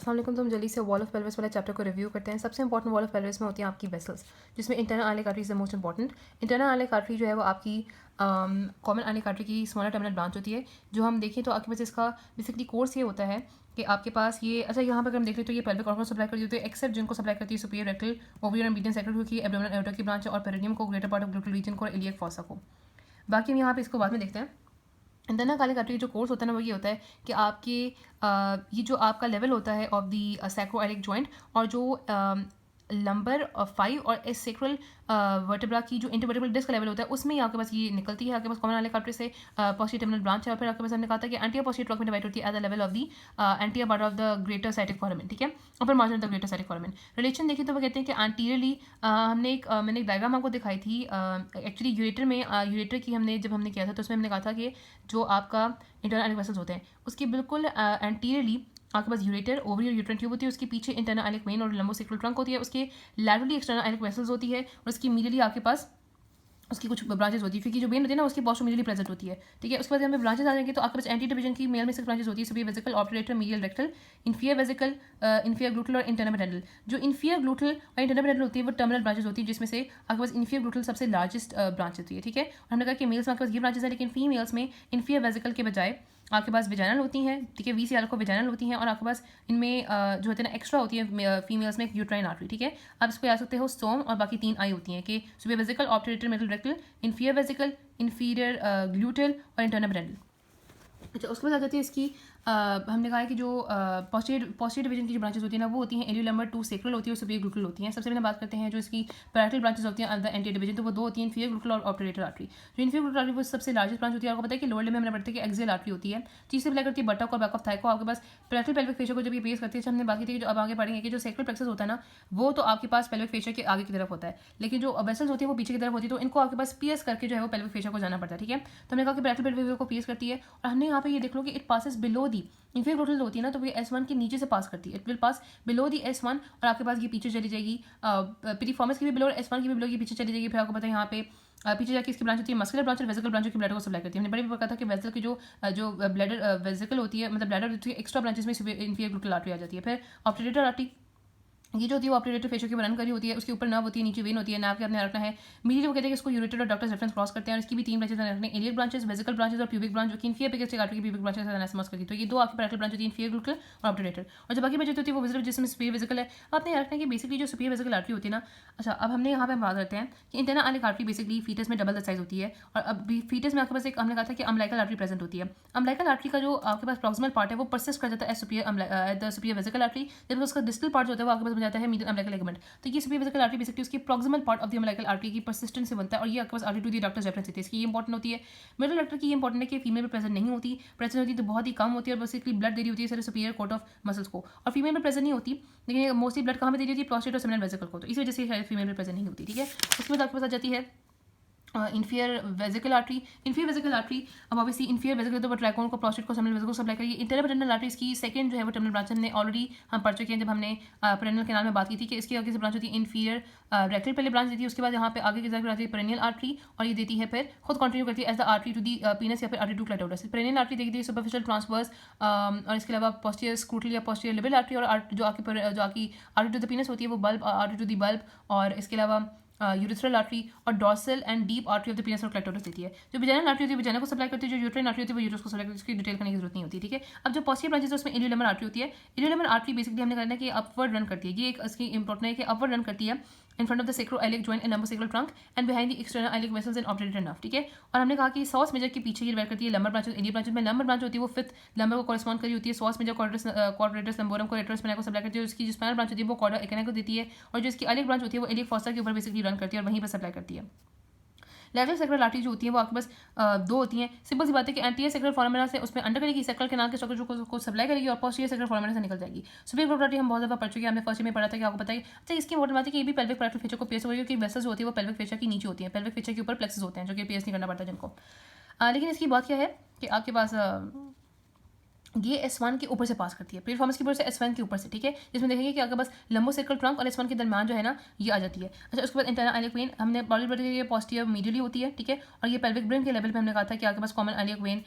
अस्सलाम वालेकुम। तो हम जल्दी से वॉल ऑफ पेल्विस वाले चैप्टर को रिव्यू करते हैं। सबसे इंपॉर्टेंट वॉल ऑफ पेल्विस में होती हैं आपकी वेसल्स, जिसमें internal iliac artery is the most important. Internal iliac artery जो है वो आपकी कॉमन आइलिक आर्टरी की स्मॉलर टर्मिनल ब्रांच होती है। जो हम देखें तो आपके पास इसका बेसिकली कोर्स ये होता है कि आपके पास ये यहाँ पर अगर हम देख लें तो ये पेल्विक ऑर्गन सप्लाई करती होती है, एक्सेप्ट जिनको सप्लाई करती है superior rectal, ovarian and median sacral की एब्डोमिनल एओर्टा की ब्रांच और पेरिनियम को, greater part of gluteal region को और इलियक फॉसा को। बाकी हम यहाँ पे इसको बाद में देखते हैं। इंटरनल आइलिक आर्टरी जो कोर्स होता है ना वो ये होता है कि आपके ये जो आपका लेवल होता है of the sacro iliac joint और जो लंबर 5 और एस सेक्रल वर्टेब्रा की जो इंटरवर्टेब्रल डिस्क लेवल होता है उसमें ही आपके पास ये निकलती है। आपके पास कॉमन आइलिक आर्टरी से पोस्टीरियर टर्मिनल ब्रांच है और फिर आपके पास हमने कहा था कि एंटीरियर पोस्टीरियर ट्रंक में डिवाइड होती है at the level of the anterior part of the greater sciatic foramen, ठीक है, और फिर margin of the greater sciatic foramen. Relation देखें तो वो कहते हैं कि एंटीरियरली मैंने एक डायग्राम आपको दिखाई थी एक्चुअली यूरेटर में। यूरेटर की जब हमने किया था तो उसमें हमने कहा था कि जो आपका इंटरनल आइलिक वेसल्स होते हैं उसके बिल्कुल एंटीरियरली आपके पास यूरेटर, ओवरी और यूट्रन ट्यूब होती है, उसके पीछे इंटरनल आइलिक वेन और लंबोसेक्रल ट्रंक होती है, उसके लैटरली एक्सटर्नल आइलिक वेसल्स होती है और उसकी इमीडिएटली आपके पास उसकी कुछ ब्रांचेस होती है, क्योंकि जो वेन होती है ना उसकी पोस्ट इमीडिएटली प्रेजेंट होती है, ठीक है। उसके बाद हमें ब्रांचेस आ जाएंगे तो आपके पास एंटी डिवीजन की मेल में 6 ब्रांचेस होती है, superior vesical, obturator, medial rectal, inferior vesical, inferior gluteal और इंटरनल पेडेंटल। जो इन्फीरियर ग्लूटल और इंटरनल पेडेंटल होती है वो टर्मिनल ब्रांचेस होती है, जिसमें से आपके पास इन्फीरियर ग्लूटल सबसे लार्जेस्ट ब्रांच होती है, ठीक है। और हमने कहा कि मेल्स में आपके पास ये ब्रांचेस है, लेकिन फीमेल्स में इन्फीरियर वेसिकल के बजाय आपके पास विजाइनल होती हैं, ठीक है, वी से को विजाइनल होती हैं और आपके पास इनमें जो होते हैं ना एक्स्ट्रा होती है फीमेल्स में यूट्राइन आर्टरी, ठीक है। आप इसको याद सकते हो स्टोम और बाकी 3 आई होती हैं कि superior vesical, obturator, middle rectal, inferior vesical, inferior gluteal और इंटरनल पेडेंटल। अच्छा, उसके बाद आ जाती है इसकी हमने कहा है कि जो पोस्टीरियर डिवीजन की जो ब्रांचेस होती हैं ना वो होती हैं एलियो लंबर 2 सेक्रल होती है और सुपीरियर ग्लूटल होती हैं। सबसे पहले बात करते हैं जो इसकी पैरेटल ब्रांचेस होती हैं द एंटीरियर डिवीजन, तो वो 2 होती हैं, इन्फीरियर ग्लूटल और ऑब्टरेटर आर्टरी। जो इन्फीरियर ग्लूटल आर्टरी वो सबसे लार्जेस्ट ब्रांच होती है। आपको पता है कि लोअर लिम्ब में हमने पढ़ते हैं कि एक्सियल आर्टरी होती है, चीज से प्ले करती है बटक और बैक ऑफ थाई को। आपके पास पैरेटल पेल्विक फेशियर को जब ये पेस करती है, हमने बात की थी कि जो अब आगे पढ़ेंगे कि जो सेक्रल प्लेक्सस होता है ना वो तो आपके पास पेल्विक फेशियर के आगे की तरफ होता है, लेकिन जो वेसल्स होती है वो पीछे की तरफ होती है, तो इनको आपके पास पीएस करके जो है वो पेल्विक फेशियर को जाना पड़ता है, ठीक है। तो हमने कहा कि पैरेटल पेल्विक को पीएस करती है और हमने यहाँ पे ये देख लो कि it passes below the inferior gluteal होती है ना, तो ये S1 के नीचे से पास करती है, it will pass below the S1 और आपके पास ये पीछे चली जाएगी पिटिफॉर्मस की भी बिलो और S1 की भी बिलो ये पीछे चली जाएगी। फिर आपको पता है यहाँ पे पीछे जाके इसकी ब्रांच होती है मस्कुलर ब्रांच और वेसिकल ब्रांच की ब्लड को सप्लाई करती है। हमने बड़े भी पता था कि वेसल की जो ब्लैडर वेसिकल होती है, मतलब ब्लैडर होती है, एक्स्ट्रा ब्रांचेस में इन्फीरियर ग्लूटल आर्टरी आ जाती है। फिर ऑब्टरेटर आर्टरी ये जो होती है वो ऑब्टरेटर फेशियर की रन करी होती है, उसके ऊपर नर्व होती है, नीचे वेन होती है, नर्व के अपने रखना है। इमीडिएटली वो कहते हैं कि इसको यूरेटर और डॉक्टर्स रेफरेंस क्रॉस करते हैं और इसकी भी 3 ब्रांचेस रखने हैं, एलियक ब्रांचेस, वेसिकल ब्रांचेस और प्यूबिक ब्रांच, जो कि इन्फीरियर पेरिस्टिक आर्टरी की प्यूबिक ब्रांचेस से एनालिसिस करती है। तो ये 2 आपकी पैरेटल ब्रांच होती है, इन्फीरियर ग्लूटल और ऑब्टरेटर। और जो बाकी ब्रांच होती है वो विजिबल, जिसमें सुपीरियर वेसिकल है। आपने याद रखना है कि बेसिकली जो सुपीरियर वेसिकल आर्टरी होती है ना, अच्छा अब हमने यहाँ पे बात करते हैं कि internal iliac artery basically foetus में डबल द साइज होती है और अब फीटस में आपके पास एक हमने कहा था कि अम्बिलिकल आर्टरी प्रेजेंट होती है। अम्बिलिकल आर्टरी का जो आपके पास प्रॉक्सिमल पार्ट है वो परसिस्ट कर जाता है सुपीरियर वेसिकल आर्टरी, जबकि उसका डिस्टल पार्ट जो होता है वो आपके पास बन जाता है मीडियल अम्बिलिकल लिगामेंट। तो ये सुपीरियर वेसिकल आर्टरी बेसिकली उसकी proximal part of the umbilical artery की परसिस्टेंस से बनता है और ये आपके पास artery to the ductus deferens होती है। इसकी ये इंपॉर्टेंट होती है। मिडिल डॉक्टर की ये इंपॉर्टेंट है कि फीमेल में प्रेजेंट नहीं होती, प्रेजेंट होती तो बहुत ही कम होती है और बेसिकली ब्लड दे रही होती है सिर्फ सुपीरियर कोट ऑफ मसल्स को, और फीमेल में प्रेजेंट नहीं होती, लेकिन मोस्टली ब्लड कहाँ पे दे रही होती है, प्रोस्टेट और सेमिनल वेसिकल को, तो इस वजह से शायद फीमेल में प्रेजेंट नहीं होती, ठीक है। उसके बाद आपके पास आ जाती है inferior vesicle artery. Inferior vesicle artery अब ऑब्वियसली इन्फीरियर वेसिकल तो ट्रैकोन को, प्रोस्टेट को, सेमिनल वेसिकल को सप्लाई करिए। इंटरनल पेडेंटल आर्टरी इसकी सेकंड जो है वो टर्मिनल ब्रांच हमने ऑलरेडी हम पढ़ चुके हैं जब हमने पेरेनियल कैनाल में बात की थी कि इसकी आगे से ब्रांच होती है इन्फीरियर रेक्टल, पहले ब्रांच देती है, उसके बाद यहाँ पे आगे की तरफ आती है पेरेनियल आर्टरी और ये देती है फिर खुद कंटिन्यू करती है as the artery to the penis या फिर artery to clitoris. Perineal artery देखती है सुपरफिशियल ट्रांसवर्स और इसके अलावा पोस्टीरियर स्क्रूटल या पोस्टीरियर लिबल आर्टरी और जो आपकी आर्टरी टू द पीनस होती है वो bulb, artery to the bulb, और इसके अलावा यूरिथ्रल आर्टरी और dorsal and deep artery of the penis और क्लेटोरस देती है। जो विजाइनल आर्टरी होती है विजाइना को सप्लाई करती है, जो यूट्राइन आर्टरी होती है वो यूट्रस को सप्लाई करती है, उसकी डिटेल करने की जरूरत नहीं होती, ठीक है। अब जो पोस्टीरियर ब्रांचेस है उसमें इलियो लंबर आर्टरी होती है। इलियो लंबर आर्टरी बेसिकली हमने करना है कि अपवर्ड रन करती है, ये एक इसकी इंपॉर्टेंट है कि अपवर्ड रन करती है in front of the sacroiliac joint and lumbosacral trunk and behind the external iliac vessels and obturator nerve, ठीक है। और हमने कहा कि सॉस मेजर के पीछे ये डिवाइड करती है लंबर ब्रांच, एलियो ब्रांच में लंबर ब्रांच होती है वो फिफ्थ लंबर को कॉरेस्पॉन्ड करी होती है। सॉस मेजर क्वाड्रेटस लंबोरम को रेट्रोस स्पाइना को सप्लाई करती है, उसकी जो स्पाइनल ब्रांच होती है वो कॉर्डा एक्ना को देती है, और जो इसकी इलियक ब्रांच होती है वो इलियक फॉसा के ऊपर बेसिकली रन करती है और वहीं पर सप्लाई करती है। लैटरल सेक्रल आर्टरी जो होती है वो आपके पास 2 होती हैं। सिंपल सी बात है कि एंटीरियर सेक्रल फोरामेना से उसमें अंडर करेगी, सेक्रल कैनाल के स्ट्रक्चर को सप्लाई करेगी और पोस्टीरियर सेक्रल फोरामेना से निकल जाएगी। सुपीरियर ग्लूटल आर्टरी हम बहुत ज़्यादा पढ़ चुके हैं, हमने फर्स्ट में पढ़ा था कि आपको पता है। अच्छा, इसकी इंपॉर्टेंट बात है कि ये भी पेल्विक पैरेटल फेशियर को पेस हो रही है, क्योंकि वेसल्स होती है वो पेल्विक फेशियर की नीचे होती है, पेल्विक फेशियर के ऊपर प्लेक्सेस होते हैं जो कि पेस नहीं करना पड़ता जिनको। लेकिन इसकी बात क्या है कि आपके पास ये S1 के ऊपर से पास करती है, प्लेटफॉर्म्स के ऊपर से S1 के ऊपर से, ठीक है, जिसमें देखेंगे कि आपके पास लंबोसेक्रल ट्रंक और S1 के दरमियान जो है ना ये आ जाती है। अच्छा, उसके बाद इंटरनल आइलिक वेन हमने ऑलरेडी बताया कि ये पॉजिटिव मीडियली होती है, ठीक है, और ये पेल्विक ब्रेन के लेवल पे हमने कहा था कि आपके पास कॉमन आइलिक वेन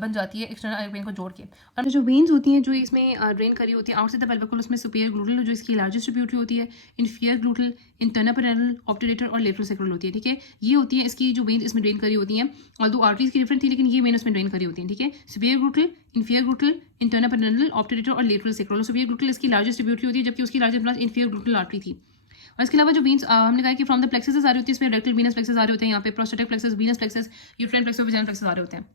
बन जाती है एक्सटर्नल आइलिक वेन को जोड़ के। और जो वेन्स होती हैं जो इसमें ड्रेन करी होती है आउटसाइड द पेल्विक, उसमें सुपीरियर ग्लूटल जो इसकी लार्जेस्ट ट्रिब्यूटरी होती है, inferior gluteal, internal pudendal, obturator और लेटरल सेक्रल होती है, ठीक है, ये होती है इसकी जो वेन्स इसमें ड्रेन करी होती हैं। ऑल्दो आर्टरीज की डिफरेंट थी लेकिन ये वेन उसमें ड्रेन करी होती है, ठीक है, superior gluteal, inferior gluteal, internal pudendal, obturator और लेटरल सेक्रल। सुपीरियर ग्लूटल इसकी लार्जेस्ट ट्रिब्यूटरी होती है जबकि उसकी largest branch inferior gluteal artery थी। और इसके अलावा जो वीन्स हमने कहा कि फ्रॉम द प्लेक्सेस आ रही होती है, इसमें रेक्टल वीनस प्लेक्सेस आ रहे होते हैं, यहाँ पे prostatic plexuses, venous plexuses, uterine plexuses, vaginal plexuses आ रहे होते हैं।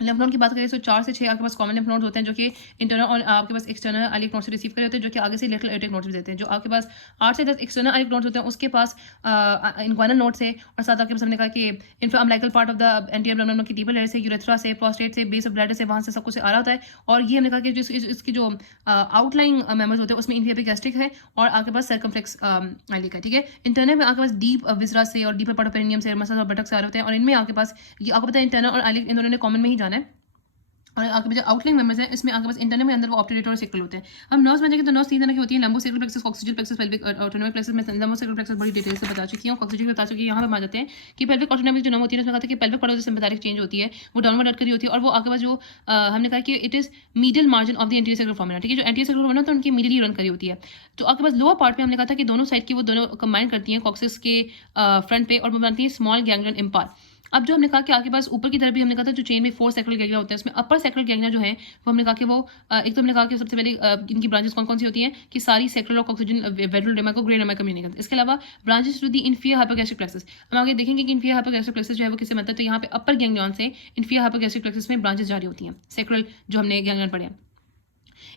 लिम्फ नोड की बात करें तो 4 से 6 आपके पास कॉमन लिम्फ नोड होते हैं जो कि इंटरनल और आपके पास एक्सटर्नल आइलिक नोड से रिसीव करे होते हैं, जो कि आगे से लेटरल एटिक नोड भी देते हैं। जो आपके पास 8 से 10 एक्सटर्नल आइलिक नोड्स होते हैं उसके पास इनग्वाइनल नोड से, और साथ आपके पास हमने कहा कि infraumbilical part of the anterior abdomen की डीपर लेयर से, यूरेथ्रा से, प्रोस्टेट से, बेस ऑफ ब्लैडर से, वहाँ से सब कुछ आ रहा होता है। और ये हमने कहा कि इसकी जो आउटलाइन मेंबर्स होते हैं उसमें इंफीरियर एपिगैस्ट्रिक है और आपके पास सर्कमफ्लेक्स आइलिक है, ठीक है। इंटरनल में आपके पास डीप विसरा से और डीपर पार्ट ऑफ पेरिनियम से, मसल्स और बटक्स से आ रहे होते हैं, और इनमें आपके पास ये आपको पता है इंटरनल और आइलिक इन दोनों ने कॉमन में ही जाना है। और आपके पास जो आउटलाइन मेंबर्स हैं इसमें आपके पास इंटरनल में अंदर वो ऑब्टुरेटर और सेक्रल होते हैं। हम नर्व्स में जाएंगे तो नर्व्स 3 तरह की होती हैं, lumbosacral plexus, coccygeal plexus, pelvic autonomic plexus में लंबोसेक्रल प्लेक्सस बड़ी डिटेल से बता चुकी हूं, कॉक्सिजियल बता चुकी है। यहाँ पे आ जाते हैं कि पेल्विक ऑटोनोमिक जो नर्व होती है उसमें कहा था कि pelvic part of the sympathetic change होती है वो डाउनवर्ड अट करी होती है, और वो आपके पास जो हमने कहा कि it is medial margin of the anterior sacral foramina, ठीक है, जो एंटीरियर सेक्रल फोरामेना होता है उनकी मीडियली रन करी होती है। तो आपके पास लोअर पार्ट में हमने कहा था कि दोनों साइड की वो दोनों कंबाइन करती हैं कॉक्सिस के फ्रंट पे और बनाती है स्मॉल गैंग्लियन इम्पार। अब जो हमने कहा कि आपके पास ऊपर की तरफ भी हमने कहा था जो चेन में 4 सेक्रल गैंग्लिया होते हैं उसमें अपर सेक्रल गैंग्लिया जो है वो हमने कहा कि वो एक तो हमने कहा कि सबसे पहले इनकी ब्रांचेस कौन कौन सी होती हैं कि सारी सेक्रल और कॉक्सिजन वेंट्रल डेमा को ग्रे डेमा कम्युनिकेट करते हैं। इसके अलावा branches to the inferior hypogastric plexus, हम आगे देखेंगे कि इन्फीरियर हाइपोगैस्ट्रिक प्लेक्सस जो है वो किससे बनता है, तो यहाँ पे अपर गैंग्लियन से इन्फीरियर हाइपोगैस्ट्रिक प्लेक्सस में ब्रांचेस जारी होती हैं सेक्रल जो हमने गैंग्लियन पढ़े हैं।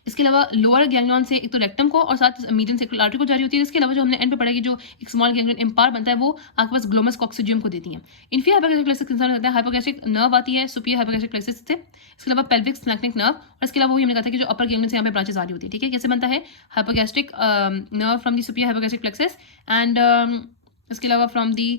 इसके अलावा लोअर गैंग्लियन से एक तो रेक्टम को और साथ मीडियन सेक्रल आर्टरी को जारी होती है। इसके अलावा जो हमने एंड पे पढ़ा कि जो एक स्मॉल गैंग्लियन इम्पार बनता है वो आपके पास ग्लोमस कॉक्सिजियम को देती है। इन्फीरियर हाइपोगैस्ट्रिक प्लेक्सस इंसान होता है, हाइपोगैस्ट्रिक नर्व आती है सुपीरियर हाइपोगैस्ट्रिक प्लेक्सस से। इसके अलावा पेल्विक स्प्लैंक्निक नर्व, और इसके अलावा वही हमने कहा था कि जो अपर गैंग्लियन से यहाँ पे ब्रांचेस आ रही होती है, ठीक है, कैसे बनता है hypogastric nerve from the superior hypogastric plexus and इसके अलावा फ्रॉम दी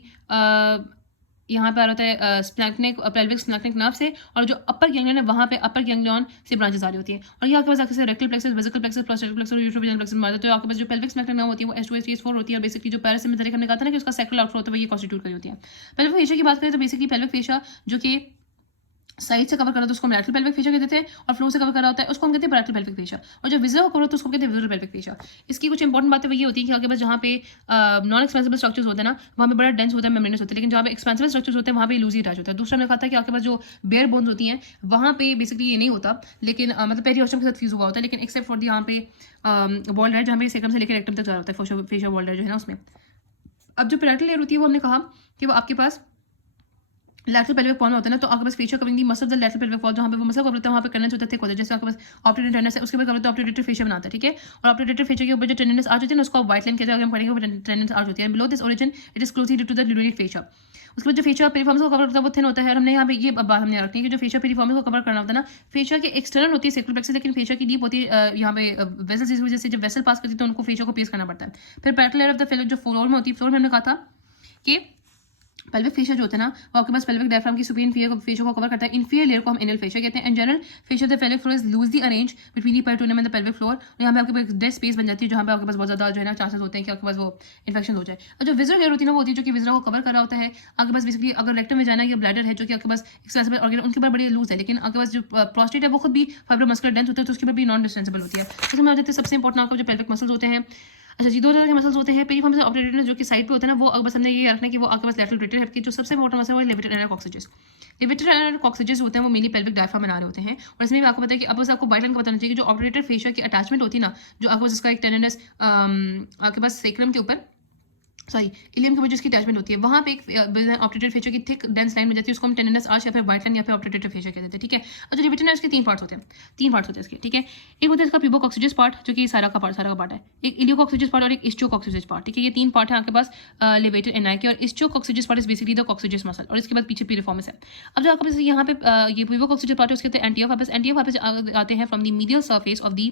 यहाँ पे आ रहा है स्प्लैंक्निक पेल्विक स्प्लैंक्निक नर्व से, और जो अपर गैंग्लियन है वहाँ पे अपर गैंग्लियन से ब्रांचेस आ रही होती है। और ये आपके पास आपके rectal plexus, vesicle plexus, prostatic plexus और यूट्रोविजनल प्लेक्सस में तो आपके पास जो पेल्विक स्प्लैंक्निक नर्व होती है वो H2 H4 होती है, और बेसिकली जो पैरासिम्पेथेटिक हमने कहा था ना कि उसका सेक्रल आउटफ्लो होता है वो ये कॉन्स्टिट्यूट करी होती है। पेल्विक फेशिया की बात करें तो बेसिकली पेल्विक फेशिया जो कि साइड से कवर कर रहा है तो उसको हम लैटरल पेल्विक फेशिया कहते हैं, और फ्लो से कवर कर रहा होता है उसको हम कहते हैं पैरेटल पेल्विक फेशिया, और जो विजर को कवर होता है उसको कहते हैं विजुअल पेल्विक फेशिया। इसकी कुछ इंपॉर्टेंट बातें वही होती है कि आपके पास जहाँ पे नॉन एक्सपेंसिबल स्ट्रक्चर्स होते हैं ना वहाँ पे बड़ा डेंस होता है, मेम्ब्रेनस होता है, लेकिन जहाँ पे एक्सपेंसिबल स्ट्रक्चर्स होते हैं वहाँ पे लूजी अटैच होता है। दूसरा मैंने कहा था कि आपके पास जो बेयर बोन्स होती हैं वहाँ पे बेसिकली ये नहीं होता, लेकिन मतलब पेरियोस्टम के साथ फ्यूज हुआ होता है, लेकिन एक्सेप्ट फॉर दी यहाँ पे वॉल लेयर जहाँ पे सेक्रम से लेकर रेक्टम तक जा रहा होता है फेशिया वॉल लेयर जो है ना उसमें। अब जो पैरेटल लेयर होती है वो हमने कहा कि वो आपके पास लैटरल पेल्विक वॉल में होता है ना, तो आपके पास fascia covering the muscle the lateral pelvic wall, जहाँ पे वो मसल कवर होता है वहाँ पे टेंडेंस होता है, थिक होता है, जैसे आपके पास ऑप्टेटर टेंडेंस है उसके बाद कवर होता है ऑप्टेटर फेशिया बनाता है, ठीक है। और ऑप्टेटर फेशिया के ऊपर जो टेंडेंस आर्च होती है ना उसको व्हाइट लाइन कहते हैं, हम पढ़ेंगे वो टेंडेंस आर्च होती है। Below this origin it is closely to the lunate fascia. उसके बाद जो फेशिया पेरिफॉर्म्स को कवर करता है वो थिन होता है, और हमने यहाँ पे ये बात हमने रखनी है कि जो फेशिया पेरिफॉर्म्स को कवर करना होता है ना, फेशिया के एक्सटर्नल होती है सेक्रल प्लेक्सस, लेकिन फेशिया की डीप होती है यहाँ पे वेसल्स, इस वजह से जब वेसल पास करती है तो उनको फेशिया को पीस करना पड़ता है। फिर parietal layer of the failure जो फ्लोर में होती है, फ्लोर में हमने कहा था कि पेल्विक फेशिया जो होता है ना वो आपके पास पेल्विक डायफ्राम की सुपीरियर फेशिया को कवर करता है। इन्फीरियर लेयर को हम एनल फेशिया कहते हैं। In general fascia the pelvic floor is loosely arrange between the peritoneum and the pelvic floor, और यहाँ पे आपके पास डेड स्पेस बन जाती है जहाँ पे आपके पास बहुत ज्यादा जो है ना चांसेस होते हैं कि आपके पास वो इन्फेक्शन हो जाए। और जो विजरल लेयर होती है ना वो होती है जो कि विजरा को कवर कर रहा होता है। आपके पास बेसिकली अगर रेक्टम में जाना है या ब्लैडर है जो कि आपके पास एक्सेसिबल ऑर्गन उनके ऊपर बड़ी लूज है, लेकिन आपके पास जो प्रोस्टेट है वो खुद भी फाइब्रोमस्कुलर डेंस होता है तो उसके ऊपर भी नॉन डिस्टेंसिबल होती है। इसमें आ जाते हैं सबसे इंपॉर्टेंट आपको जो पेल्विक मसल्स होते हैं। अच्छा जी, 2 तरह के मसल्स होते हैं। पेरिफॉर्म्स ऑप्टेटर जो कि साइड पे होता है ना वो बस हमने ये रखना है कि वो आपके पास लैटरल रोटेटर है कि जो सबसे इंपॉर्टेंट मसल है वो लेवेटर एंड कॉक्सिजेस। लेवेटर एंड कॉक्सिजेस होते हैं वो मेनली पेल्विक डायफ्राम में आ रहे होते हैं, और इसमें भी आपको पता है कि अब बस आपको बाइलाइन का बताना चाहिए कि जो ऑप्टेटर फेशिया की अटैचमेंट होती है ना, जो आपको जिसका एक टेंडेंस आपके पास सेक्रम के ऊपर सॉरी इलियम के ऊपर जिसकी अटैचमेंट होती है वहाँ पे एक ऑप्टेटेड फेशिया की थिक डेंस लाइन मिल जाती है, उसको हम टेंडेनस आर्च या फिर वाइट लाइन या फिर ऑप्टेटेड फेशिया कहते हैं, ठीक है। और जो लेवेटर है उसके 3 पार्ट्स होते हैं इसके, ठीक है। एक होता है इसका प्यूबोकॉक्सिजेस पार्ट जो कि सारा का पार्ट है, एक इलियोकॉक्सिजेस पार्ट और एक इस्चियोकॉक्सिजेस पार्ट, ठीक है। ये 3 पार्ट है आपके पास लेवेटर एनाई के, और ischiococcygeus part is basically the coccygeus muscle, और इसके बाद पीछे पीरिफॉर्मिस है। अब जो आपके पास यहाँ पे ये प्यूबोकॉक्सिजेस पार्ट है उसके एंटीओ वापस आते हैं from the medial surface of the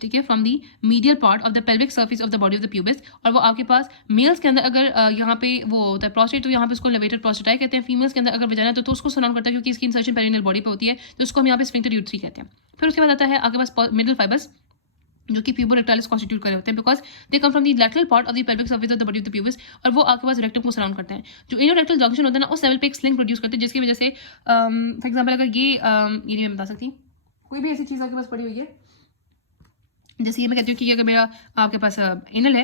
ठीक है, from the medial part of the pelvic surface of the body of the pubis. और वो आपके पास मेल्स के अंदर अगर यहाँ पे वो होता है प्रोस्टेट, तो यहाँ पे उसको लेवेटेड प्रोस्टेटाई कहते हैं। फीमेल्स के अंदर अगर वजाना तो उसको सराउंड करता है, क्योंकि इसकी इंसर्शन पेरिनियल बॉडी पे होती है, तो उसको हम यहाँ पे स्फिंक्टर यूट्री कहते हैं। फिर उसके बाद आता है आपके पास मिडल फाइबर्स, जो कि प्यूबो रेक्टालिस कॉन्स्टिट्यूट कर रहे होते हैं, because they come from the lateral part of the pelvic surface of the body of the pubis, और वो आपके पास रेक्टम को सराउंड करते हैं। जो इनोरेक्टल जंक्शन होता है ना, उस लेवल पे एक स्लिंग प्रोड्यूस करते हैं, जिसकी वजह से फॉर एग्जाम्पल अगर ये नहीं मैं बता सकती, कोई भी ऐसी चीज़ आपके पास पड़ी हुई है, जैसे ये मैं कहती हूँ कि अगर मेरा आपके पास एनल है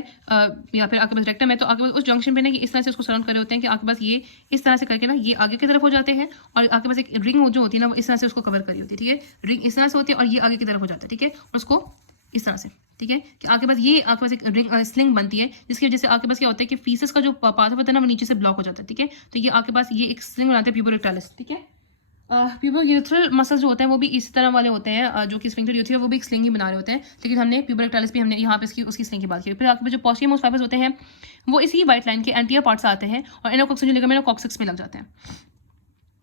या फिर आपके पास रेक्टम है, तो आपके पास उस जंक्शन पे ना इस तरह से उसको सराउंड कर रहे होते हैं कि आपके पास ये इस तरह से करके ना ये आगे की तरफ हो जाते हैं, और आपके पास एक रिंग जो होती है ना, वो इस तरह से उसको कवर करी होती है। ठीक है, रिंग इस तरह से होती है और ये आगे की तरफ हो जाता है। ठीक है, और उसको इस तरह से, ठीक है, कि आपके पास ये आपके पास एक रिंग स्लिंग बनती है, जिसकी वजह से आपके पास क्या होता है कि फीसस का जो पाथ होता है ना, वो नीचे से ब्लॉक हो जाता है। ठीक है, तो ये आपके पास ये एक स्लिंग बनाते हैं प्यूबो रेक्टालिस। ठीक है, प्यूबो यूरेथ्रल मसल्स जो होते हैं वो भी इस तरह वाले होते हैं, जो कि स्फिंक्टर यूरेथ्रा वो भी एक स्लिंग ही बना रहे होते हैं, लेकिन हमने प्यूबो रेक्टालिस भी हमने यहाँ पे उसकी स्लिंग की बात की। फिर आपके पास जो पोस्टीरियर मोस्ट फाइबर्स होते हैं वो इसी वाइट लाइन के एंटीरियर पार्ट से आते हैं और एनोकॉक्सिस लिगामेंट कॉक्सिक्स में लग जाते हैं।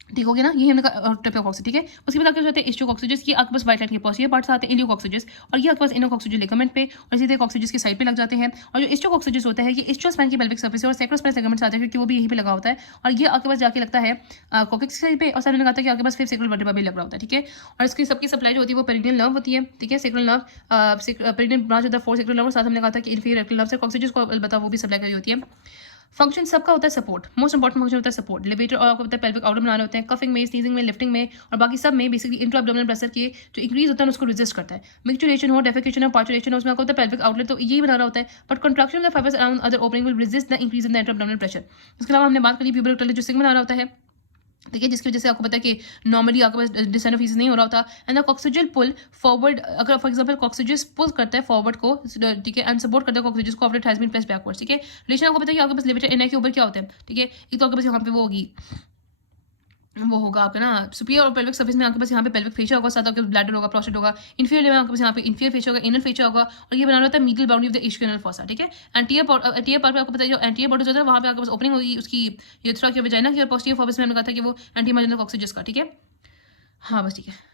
ठीक हो गया ना, ये हमने ट्रिप्योकॉक्सिस। ठीक है, उसके बाद आपके होते हैं इस्टोकॉक्सिस, ये आपके पास वाइट लाइन के पोस्टीरियर पार्ट से आते हैं इलियोकॉक्सिस, और ये आपके पास इनोकॉक्सिस लिगामेंट पे और इसी तरह कॉक्सिस की साइड पे लग जाते हैं। और जो इस्टोकॉक्सिस होता है ये इस्टोस्पाइन की पेल्विक सर्फेस और सैक्रोस्पाइन लिगामेंट से आता है, क्योंकि वो भी यहीं पे लगा होता है, और ये आपके पास जाके लगता है कॉक्सिक्स की साइड पे, और सामने लगा होता है कि आपके पास फिर सेक्रल वर्टेब्रा भी लग रहा होता है। ठीक है, और इसकी सबकी सप्लाई जो होती है वो पेरिनियल नर्व होती है। ठीक है, सेक्रल नर्व पेरिनियल ब्रांच होता है 4 सेक्रल नर्व, साथ हमने कहा था कि इन्फीरियर रेक्टल नर्व से कॉक्सिस को अलबत्ता वो भी सप्लाई करी होती है। फंक्शन सबका होता है सपोर्ट, मोस्ट इंपॉर्टेंट फंक्शन होता है सपोर्ट, लिवेटर और आपको पता है पेल्विक आउटर बनाने होते हैं, कफिंग में, स्नीजिंग में, लिफ्टिंग में, और बाकी सब में बेसिकली इंट्रा एब्डोमिनल प्रेशर के जो इंक्रीज होता है उसको रेजिस्ट करता है। मिक्चुरेशन हो, डेफिकेशन हो, पार्चुरेशन हो, उसमें आपको होता है पेल्विक आउटलेट, तो यही बना रहा होता है, but construction of fibres around other opening will resist the increase in the intra abdominal pressure. इसके अलावा हमने बात करी प्यूबल रेक्टल जो सिग्मा बना रहा होता है। ठीक है, जिसकी वजह से आपको पता है कि नॉर्मली आपके पास डिसेंडोफिस नहीं हो रहा होता, एंड द कॉक्सिजल पुल फॉरवर्ड, अगर फॉर एग्जांपल कॉक्सिजस पुल करता है फॉरवर्ड को, ठीक है, एंड सपोर्ट करता है कॉक्सिजस को after it has been pressed backwards. ठीक है, रिलेशन आपको पता है कि आपके पास लिवेटर एनआई के ऊपर क्या होता है। ठीक है, एक तो आपके पास यहाँ पे वो होगा आपका ना सुपीरियर और पेल्विक सर्फेस में आपके पास यहाँ पे पेल्विक फेशिया होगा, साथ आपके ब्लैडर होगा, प्रोस्टेट होगा, इन्फीरियर में आपके पास यहाँ पे इन्फीरियर फेशिया होगा, इनर फेशिया होगा, और ये बना रहता है medial boundary of the ischioanal fossa. ठीक है, एंटीरियर पार्ट पे आपको पता है जो एंटीरियर पार्ट होता है वहाँ पे आपके पास ओपनिंग होगी उसकी यूरेथ्रा की वजाइना की, और पोस्टीरियर फॉर्बस में हमने कहा था कि वो एंटीमाइजनल कॉक्सिजस का। ठीक है, हाँ बस ठीक है।